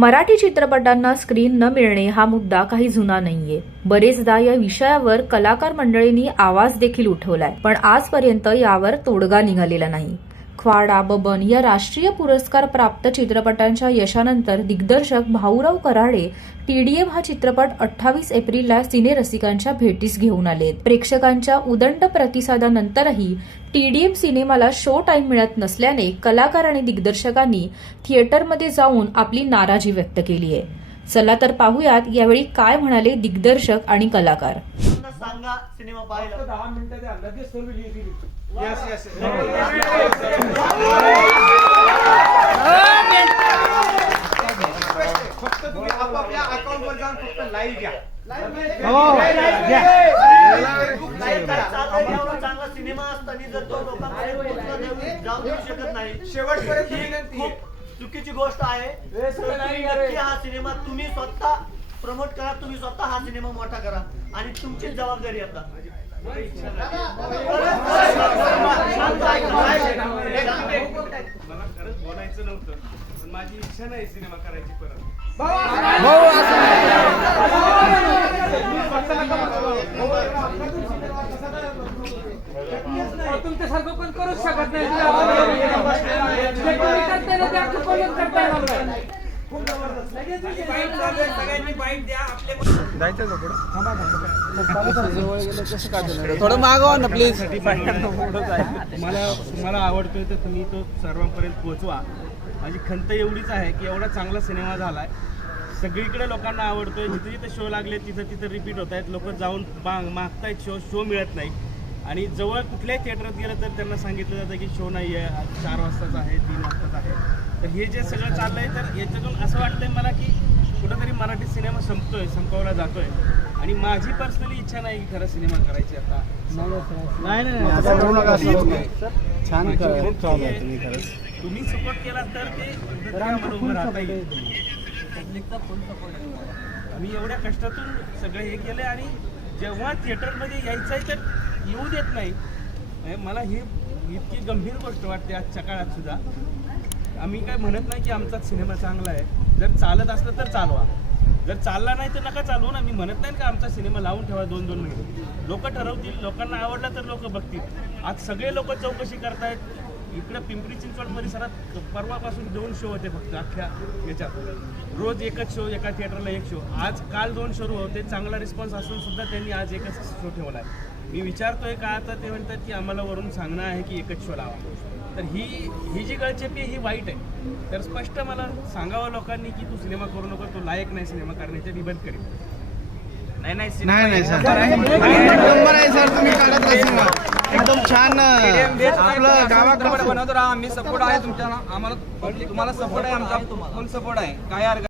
मराठी चित्रपटांना स्क्रीन न मिळणे हा मुद्दा काही जुना नाहीये. बरेचदा या विषयावर कलाकार मंडळींनी आवाज देखील उठवलाय पण आजपर्यंत यावर तोडगा निघालेला नाही. ख्वाडा बबन या राष्ट्रीय पुरस्कार प्राप्त चित्रपटांच्या यशानंतर दिग्दर्शक भाऊराव कराडे टीडीएम हा चित्रपट अठ्ठावीस एप्रिलला सिनेरसिकांच्या भेटीस घेऊन आले प्रेक्षकांच्या उदंड प्रतिसादानंतरही टीडीएम सिनेमाला शो टाइम मिळत नसल्याने कलाकार आणि दिग्दर्शकांनी थिएटरमध्ये जाऊन आपली नाराजी व्यक्त केली आहे. चला तर पाहूयात यावेळी काय म्हणाले दिग्दर्शक आणि कलाकार. सांगा सिनेमा लिहिली येस येस फक्त तुम्ही आपापल्या अकाउंट वर जाऊन फक्त लाईव्ह घ्या नाही काय चाललंय एवढा चांगला सिनेमा असताना जर तो लोकांपर्यंत पोहोचला देऊ- जाऊ देऊ शकत नाही शेवटपर्यंत ही विनंती चुकीची गोष्ट आहे. हा सिनेमा तुम्ही स्वतः प्रमोट करा तुम्ही स्वतः हा सिनेमा मोठा करा आणि तुमचीच जबाबदारी आता. मला खरंच बोलायचं नव्हतं पण माझी इच्छा नाही सिनेमा करायची परत तुमच्यासारखं पण करूच शकत नाही जे तुम्ही करताय ना ते आमचं कोणीच करता येणार नाही. थोडं मागवा ना प्लीज तुम्हाला तुम्हाला आवडतोय तर तुम्ही तो सर्वांपर्यंत पोहोचवा. माझी खंत एवढीच आहे की एवढा चांगला सिनेमा झालाय. सगळीकडे लोकांना आवडतोय. जिथे जिथे शो लागले तिथं तिथं रिपीट होत आहेत लोक जाऊन मागतायत शो शो मिळत नाही. आणि जवळ कुठल्याही थिएटरात गेलं तर त्यांना सांगितलं जातं की शो नाही आहे चार वाजताच आहे तीन वाजताच आहे. तर हे जे सगळं चाललंय तर याच्यातून असं वाटतंय मला की कुठंतरी मराठी सिनेमा संपतोय संपवला जातोय. आणि माझी पर्सनली इच्छा नाही की खरं सिनेमा करायची आता. छान तुम्ही सपोर्ट केला तर ते उभं राहता येईल. मी एवढ्या कष्टातून सगळं हे केलंय आणि जेव्हा थिएटरमध्ये यायचं आहे तर येऊ देत नाही. मला ही इतकी गंभीर गोष्ट वाटते आजच्या काळात सुद्धा. आम्ही काय म्हणत नाही की आमचा सिनेमा चांगला आहे. जर चालत असलं तर चालवा. जर चालला नाही तर नका चालवू ना. मी म्हणत नाही का आमचा सिनेमा लावून ठेवा दोन दोन महिने. लोक ठरवतील. लोकांना आवडला तर लोक बघतील. आज सगळे लोक चौकशी करतायत. इकडं पिंपरी चिंचवड परिसरात परवापासून दोन शो होते फक्त अख्ख्या याच्यात. रोज एकच शो एका थिएटरला एक शो आज काल दोन शो होते. चांगला रिस्पॉन्स असून सुद्धा त्यांनी आज एकच शो ठेवला आहे. मी विचारतोय का आता ते म्हणतात की आम्हाला वरून सांगणं आहे की एकच शो लावा तर ही ही जी गळचेपी ही वाईट आहे. तर स्पष्ट मला सांगावं लोकांनी की तू सिनेमा करू नको तू लायक नाही सिनेमा करण्याचे निबंध करीन. नाही नाही सिनेमा नाही नाही सर. एक नंबर आहे. सर तुम्ही काढत नाही सिनेमा. एकदम छान आपलं गावाकडं बनवतो राहा. आम्ही सपोर्ट आहे तुमच्या आम्हाला तुम्हाला सपोर्ट आहे. आमचा फुल सपोर्ट आहे. काय हरकत